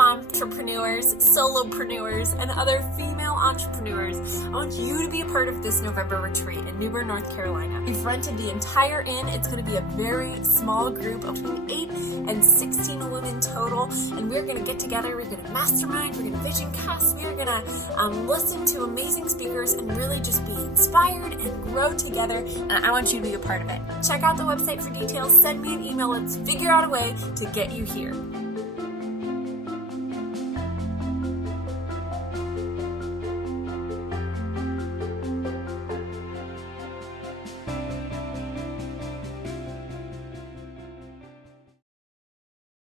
entrepreneurs, solopreneurs, and other female entrepreneurs. I want you to be a part of this November retreat in New Bern, North Carolina. We've rented the entire inn. It's going to be a very small group of between 8 and 16 women total, and we're going to get together, we're going to mastermind, we're going to vision cast, we're going to listen to amazing speakers and really just be inspired and grow together, and I want you to be a part of it. Check out the website for details, send me an email, let's figure out a way to get you here.